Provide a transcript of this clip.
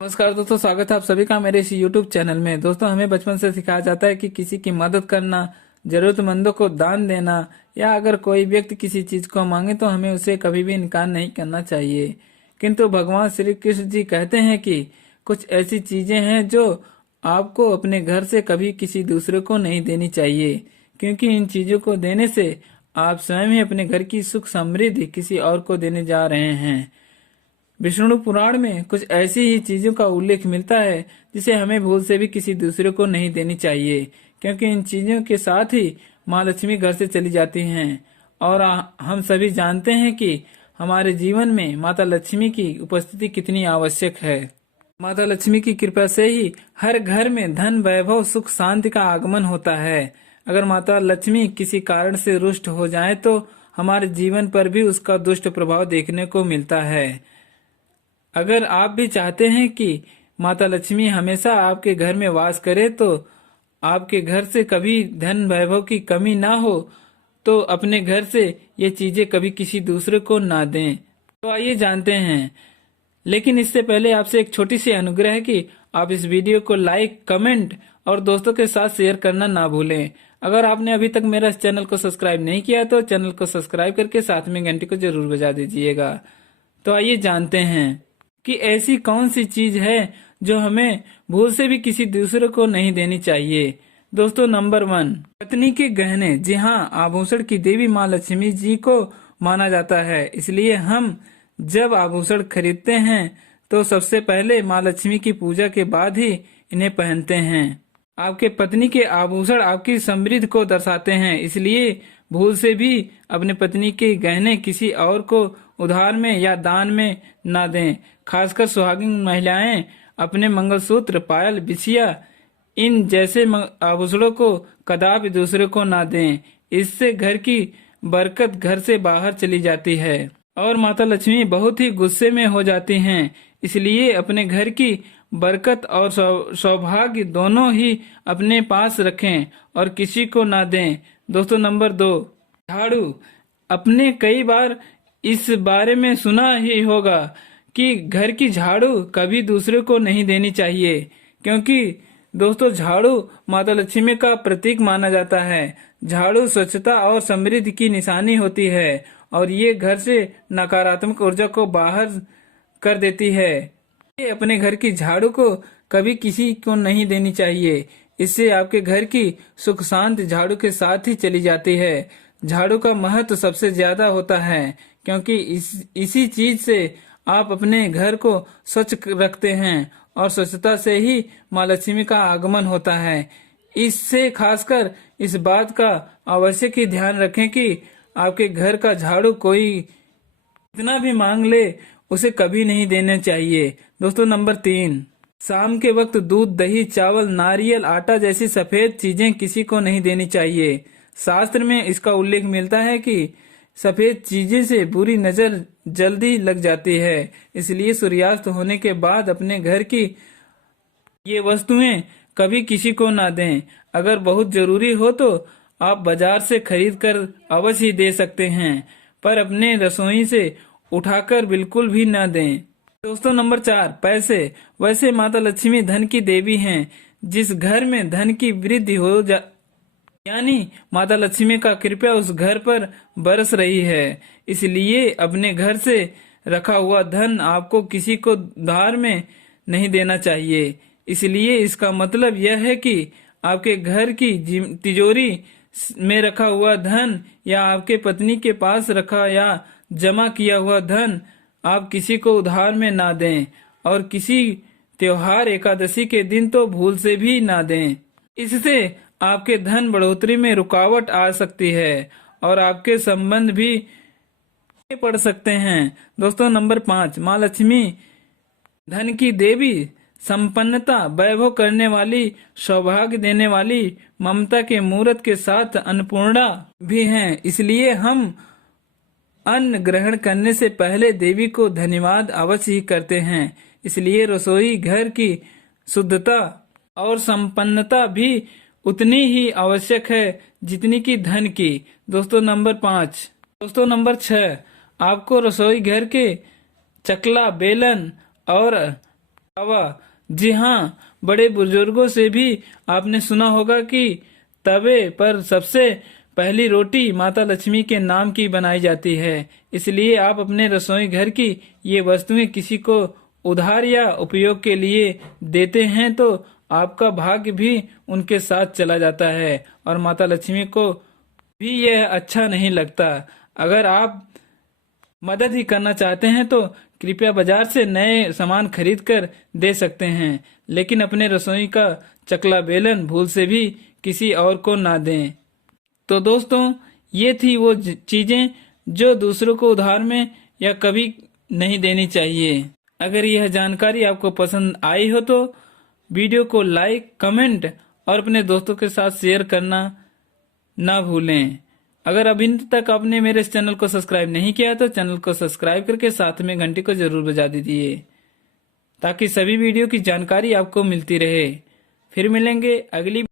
नमस्कार दोस्तों, स्वागत है आप सभी का मेरे इस YouTube चैनल में। दोस्तों, हमें बचपन से सिखाया जाता है कि किसी की मदद करना, जरूरतमंदों को दान देना या अगर कोई व्यक्ति किसी चीज को मांगे तो हमें उसे कभी भी इनकार नहीं करना चाहिए। किंतु भगवान श्री कृष्ण जी कहते हैं कि कुछ ऐसी चीजें हैं जो आपको अपने घर से कभी किसी दूसरे को नहीं देनी चाहिए, क्योंकि इन चीजों को देने से आप स्वयं ही अपने घर की सुख समृद्धि किसी और को देने जा रहे हैं। विष्णु पुराण में कुछ ऐसी ही चीजों का उल्लेख मिलता है जिसे हमें भूल से भी किसी दूसरे को नहीं देनी चाहिए, क्योंकि इन चीजों के साथ ही माँ लक्ष्मी घर से चली जाती हैं। और हम सभी जानते हैं कि हमारे जीवन में माता लक्ष्मी की उपस्थिति कितनी आवश्यक है। माता लक्ष्मी की कृपा से ही हर घर में धन, वैभव, सुख, शांति का आगमन होता है। अगर माता लक्ष्मी किसी कारण से रुष्ट हो जाए तो हमारे जीवन पर भी उसका दुष्ट प्रभाव देखने को मिलता है। अगर आप भी चाहते हैं कि माता लक्ष्मी हमेशा आपके घर में वास करे, तो आपके घर से कभी धन वैभव की कमी ना हो, तो अपने घर से ये चीजें कभी किसी दूसरे को ना दें। तो आइए जानते हैं, लेकिन इससे पहले आपसे एक छोटी सी अनुग्रह है कि आप इस वीडियो को लाइक, कमेंट और दोस्तों के साथ शेयर करना ना भूलें। अगर आपने अभी तक मेरा इस चैनल को सब्सक्राइब नहीं किया तो चैनल को सब्सक्राइब करके साथ में घंटी को जरूर बजा दीजिएगा। तो आइए जानते हैं कि ऐसी कौन सी चीज है जो हमें भूल से भी किसी दूसरे को नहीं देनी चाहिए। दोस्तों, नंबर 1, पत्नी के गहने। जी हाँ, आभूषण की देवी माँ लक्ष्मी जी को माना जाता है, इसलिए हम जब आभूषण खरीदते हैं तो सबसे पहले माँ लक्ष्मी की पूजा के बाद ही इन्हें पहनते हैं। आपके पत्नी के आभूषण आपकी समृद्धि को दर्शाते हैं, इसलिए भूल से भी अपने पत्नी के गहने किसी और को उधार में या दान में ना दें। खासकर सुहागिन महिलाएं अपने मंगलसूत्र, पायल, बिछिया इन जैसे आभूषणों को कदापि दूसरे को ना दें। इससे घर की बरकत घर से बाहर चली जाती है और माता लक्ष्मी बहुत ही गुस्से में हो जाती हैं। इसलिए अपने घर की बरकत और सौभाग्य दोनों ही अपने पास रखें और किसी को ना दें। दोस्तों, नंबर 2, झाड़ू। अपने कई बार इस बारे में सुना ही होगा कि घर की झाड़ू कभी दूसरे को नहीं देनी चाहिए, क्योंकि दोस्तों झाड़ू माता लक्ष्मी का प्रतीक माना जाता है। झाड़ू स्वच्छता और समृद्धि की निशानी होती है और ये घर से नकारात्मक ऊर्जा को बाहर कर देती है। ये अपने घर की झाड़ू को कभी किसी को नहीं देनी चाहिए, इससे आपके घर की सुख शांति झाड़ू के साथ ही चली जाती है। झाड़ू का महत्व सबसे ज्यादा होता है, क्योंकि इसी चीज से आप अपने घर को स्वच्छ रखते हैं और स्वच्छता से ही माँ लक्ष्मी का आगमन होता है। इससे खासकर इस बात का आवश्यक ही ध्यान रखें कि आपके घर का झाड़ू कोई कितना भी मांग ले उसे कभी नहीं देना चाहिए। दोस्तों, नंबर 3, शाम के वक्त दूध, दही, चावल, नारियल, आटा जैसी सफेद चीजें किसी को नहीं देनी चाहिए। शास्त्र में इसका उल्लेख मिलता है कि सफेद चीजें से बुरी नजर जल्दी लग जाती है, इसलिए सूर्यास्त होने के बाद अपने घर की ये वस्तुएं कभी किसी को ना दें। अगर बहुत जरूरी हो तो आप बाजार से खरीद कर अवश्य ही दे सकते हैं, पर अपने रसोई से उठाकर बिल्कुल भी ना दें। दोस्तों, नंबर 4, पैसे। वैसे माता लक्ष्मी धन की देवी हैं। जिस घर में धन की वृद्धि हो यानी माता लक्ष्मी का कृपा उस घर पर बरस रही है, इसलिए अपने घर से रखा हुआ धन आपको किसी को उधार में नहीं देना चाहिए। इसलिए इसका मतलब यह है कि आपके घर की तिजोरी में रखा हुआ धन या आपके पत्नी के पास रखा या जमा किया हुआ धन आप किसी को उधार में ना दें और किसी त्योहार, एकादशी के दिन तो भूल से भी ना दें। इससे आपके धन बढ़ोतरी में रुकावट आ सकती है और आपके संबंध भी पड़ सकते हैं। दोस्तों, नंबर 5, माँ लक्ष्मी धन की देवी, संपन्नता, वैभव करने वाली, सौभाग्य देने वाली, ममता के मूर्त के साथ अन्नपूर्णा भी हैं। इसलिए हम अन्न ग्रहण करने से पहले देवी को धन्यवाद अवश्य ही करते हैं। इसलिए रसोई घर की शुद्धता और संपन्नता भी उतनी ही आवश्यक है जितनी की धन की। दोस्तों, नंबर 5। दोस्तों, नंबर 6, आपको रसोई घर के चकला, बेलन और वाह, जी हाँ, बड़े बुजुर्गों से भी आपने सुना होगा कि तवे पर सबसे पहली रोटी माता लक्ष्मी के नाम की बनाई जाती है। इसलिए आप अपने रसोई घर की ये वस्तुएं किसी को उधार या उपयोग के लिए देते हैं तो आपका भाग्य भी उनके साथ चला जाता है और माता लक्ष्मी को भी यह अच्छा नहीं लगता। अगर आप मदद ही करना चाहते हैं तो कृपया बाजार से नए सामान खरीद कर दे सकते हैं, लेकिन अपने रसोई का चकला बेलन भूल से भी किसी और को ना दें। तो दोस्तों, ये थी वो चीजें जो दूसरों को उधार में या कभी नहीं देनी चाहिए। अगर यह जानकारी आपको पसंद आई हो तो वीडियो को लाइक, कमेंट और अपने दोस्तों के साथ शेयर करना ना भूलें। अगर अभी तक आपने मेरे इस चैनल को सब्सक्राइब नहीं किया तो चैनल को सब्सक्राइब करके साथ में घंटी को जरूर बजा दीजिए ताकि सभी वीडियो की जानकारी आपको मिलती रहे। फिर मिलेंगे अगली